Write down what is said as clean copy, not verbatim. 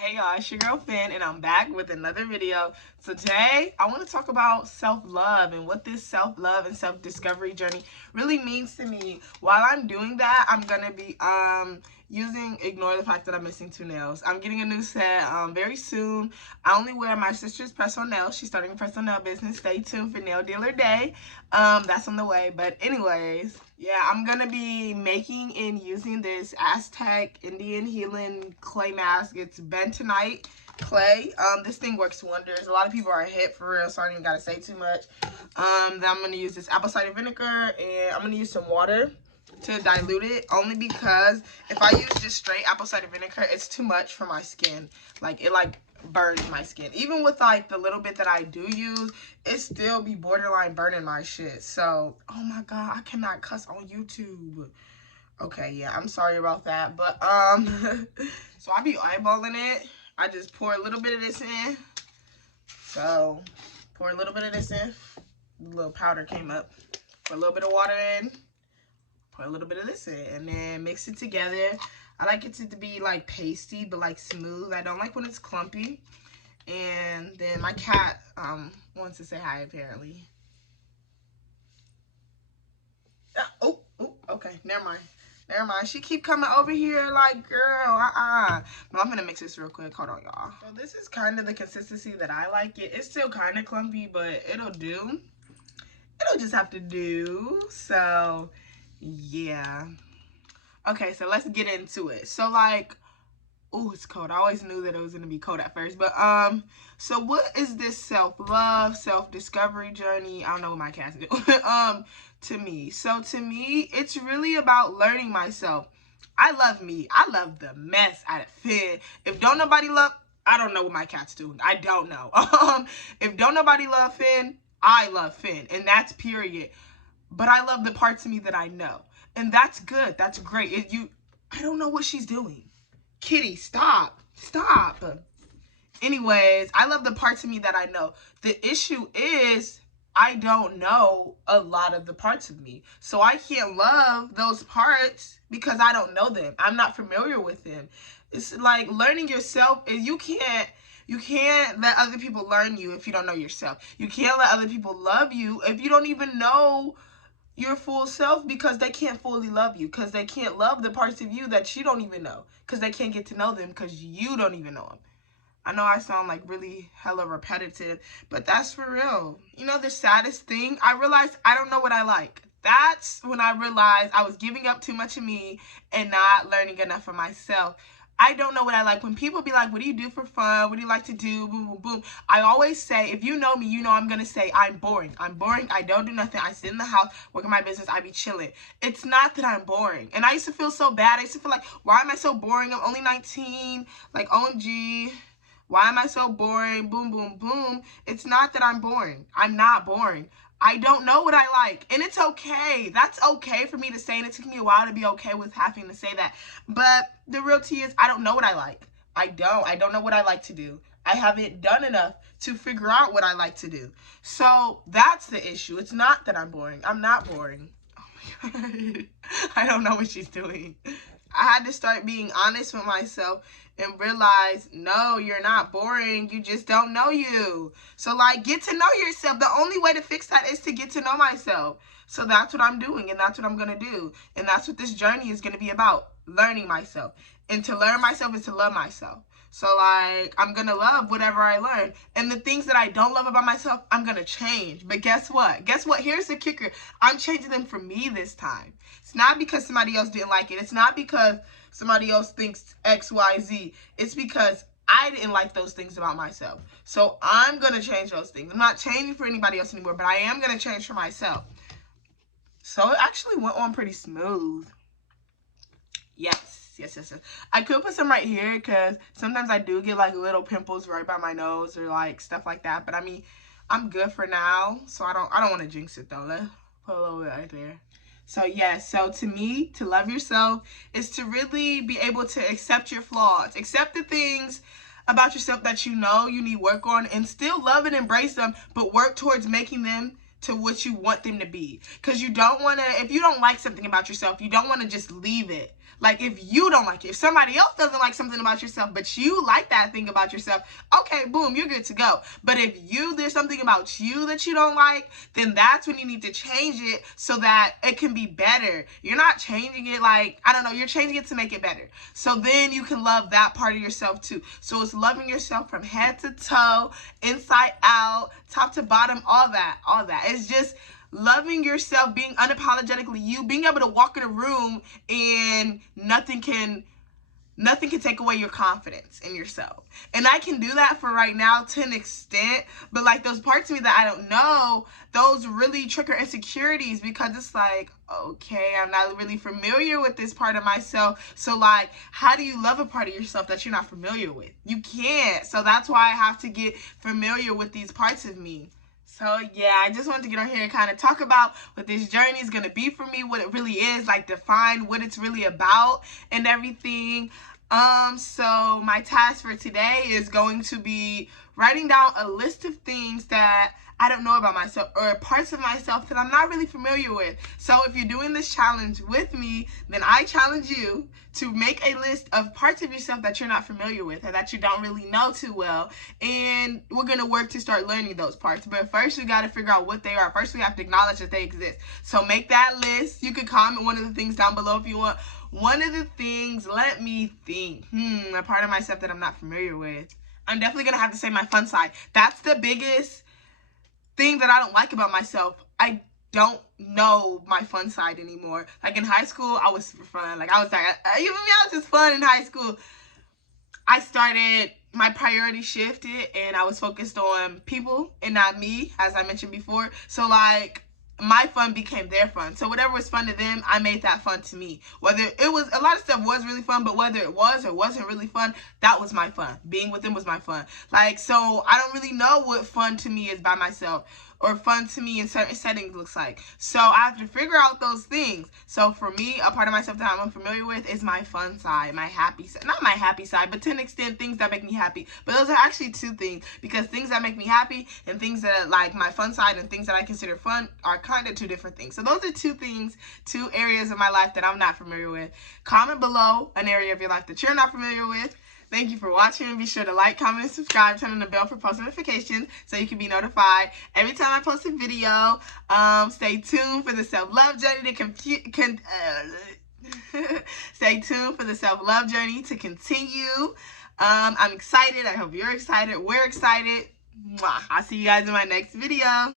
Hey y'all, it's your girl Finn, and I'm back with another video. So today, I want to talk about self-love and what this self-love and self-discovery journey really means to me. While I'm doing that, I'm gonna be ignore the fact that I'm missing 2 nails. I'm getting a new set very soon. I only wear my sister's press-on nails. She's starting a press-on nail business. Stay tuned for Nail Dealer Day. That's on the way. But anyways, yeah, I'm gonna be making and using this Aztec Indian Healing clay mask. It's bentonite clay. This thing works wonders. A lot of people are hit for real, so I don't even gotta say too much. Then I'm gonna use this apple cider vinegar, and I'm gonna use some water to dilute it, only because if I use just straight apple cider vinegar, it's too much for my skin. Like, it burns my skin. Even with like the little bit that I do use, it still be borderline burning my shit. So, oh my god, I cannot cuss on YouTube. Okay, yeah, I'm sorry about that. But so I be eyeballing it. I just pour a little bit of this in. So pour a little bit of this in. The little powder came up. Pour a little bit of water in. Pour a little bit of this in, and then mix it together. I like it to be like pasty, but like smooth. I don't like when it's clumpy. And then my cat wants to say hi, apparently. Oh, okay, never mind. She keep coming over here like, girl, But I'm gonna mix this real quick. Hold on, y'all. So this is kind of the consistency that I like it. It's still kind of clumpy, but it'll do. It'll just have to do. So, yeah. Okay, so let's get into it. So, like, oh, it's cold. I always knew that it was gonna be cold at first. But, so what is this self-love, self-discovery journey? I don't know what my cat's doing. To me. So to me, it's really about learning myself. I love me. I love the mess out of Finn. If don't nobody love, I don't know what my cat's doing. I don't know. If don't nobody love Finn, I love Finn. And that's period. But I love the parts of me that I know. And that's good. That's great. I don't know what she's doing. Kitty, stop. Stop. Anyways, I love the parts of me that I know. The issue is, I don't know a lot of the parts of me. So I can't love those parts because I don't know them. I'm not familiar with them. It's like learning yourself. You can't let other people learn you if you don't know yourself. You can't let other people love you if you don't even know your full self, because they can't fully love you, because they can't love the parts of you that you don't even know, because they can't get to know them because you don't even know them. I know I sound like really hella repetitive, but that's for real. You know, the saddest thing, I realized I don't know what I like. That's when I realized I was giving up too much of me and not learning enough for myself. I don't know what I like. When people be like, what do you do for fun? What do you like to do? Boom, boom, boom. I always say, if you know me, you know I'm going to say, I'm boring. I'm boring. I don't do nothing. I sit in the house, work in my business. I be chilling. It's not that I'm boring. And I used to feel so bad. I used to feel like, why am I so boring? I'm only 19. Like, OMG. Why am I so boring? Boom, boom, boom. It's not that I'm boring. I'm not boring. I don't know what I like. And it's okay. That's okay for me to say. And it took me a while to be okay with having to say that. But the real tea is, I don't know what I like. I don't know what I like to do. I haven't done enough to figure out what I like to do. So that's the issue. It's not that I'm boring. I'm not boring. Oh my God. I don't know what she's doing. I had to start being honest with myself and realize, no, you're not boring. You just don't know you. So, like, get to know yourself. The only way to fix that is to get to know myself. So that's what I'm doing, and that's what I'm going to do. And that's what this journey is going to be about, learning myself. And to learn myself is to love myself. So, like, I'm going to love whatever I learn. And the things that I don't love about myself, I'm going to change. But guess what? Guess what? Here's the kicker. I'm changing them for me this time. It's not because somebody else didn't like it. It's not because somebody else thinks X, Y, Z. It's because I didn't like those things about myself. So I'm going to change those things. I'm not changing for anybody else anymore, but I am going to change for myself. So it actually went on pretty smooth. Yes. I could put some right here because sometimes I do get like little pimples right by my nose or like stuff like that. But I mean, I'm good for now. So I don't want to jinx it though. Let's put a little bit right there. So yes, so to me, to love yourself is to really be able to accept your flaws. Accept the things about yourself that you know you need work on, and still love and embrace them, but work towards making them to what you want them to be. Because you don't want to, if you don't like something about yourself, you don't want to just leave it. Like, if you don't like it, if somebody else doesn't like something about yourself, but you like that thing about yourself, okay, boom, you're good to go. But if there's something about you that you don't like, then that's when you need to change it so that it can be better. You're not changing it like, I don't know, you're changing it to make it better. So then you can love that part of yourself too. So it's loving yourself from head to toe, inside out, top to bottom, all that. It's just loving yourself, being unapologetically you, being able to walk in a room and nothing can take away your confidence in yourself. And I can do that for right now to an extent, but like those parts of me that I don't know, those really trigger insecurities, because it's like, okay, I'm not really familiar with this part of myself. So like, how do you love a part of yourself that you're not familiar with? You can't. So that's why I have to get familiar with these parts of me. So yeah, I just wanted to get on here and kind of talk about what this journey is going to be for me, what it really is, like define what it's really about and everything. So my task for today is going to be writing down a list of things that I don't know about myself, or parts of myself that I'm not really familiar with. So if you're doing this challenge with me, then I challenge you to make a list of parts of yourself that you're not familiar with or that you don't really know too well. And we're going to work to start learning those parts. But first, we got to figure out what they are. First, we have to acknowledge that they exist. So make that list. You could comment one of the things down below if you want. One of the things, let me think. A part of myself that I'm not familiar with. I'm definitely going to have to say my fun side. That's the biggest thing that I don't like about myself. I don't know my fun side anymore. Like in high school, I was super fun. Like I was just fun in high school. My priority shifted and I was focused on people and not me, as I mentioned before. So like, my fun became their fun. So whatever was fun to them, I made that fun to me. Whether it was, a lot of stuff was really fun, but whether it was or wasn't really fun, that was my fun. Being with them was my fun. Like, so I don't really know what fun to me is by myself, or fun to me in certain settings looks like. So I have to figure out those things. So for me, a part of myself that I'm unfamiliar with is my fun side, my happy side. Not my happy side, but to an extent, things that make me happy. But those are actually two things, because things that make me happy and things that, like my fun side and things that I consider fun, are kind of two different things. So those are two things, two areas of my life that I'm not familiar with. Comment below an area of your life that you're not familiar with. Thank you for watching. Be sure to like, comment, and subscribe. Turn on the bell for post notifications so you can be notified every time I post a video. Stay tuned for the self-love journey stay tuned for the self-love journey to continue. I'm excited. I hope you're excited. We're excited. Mwah. I'll see you guys in my next video.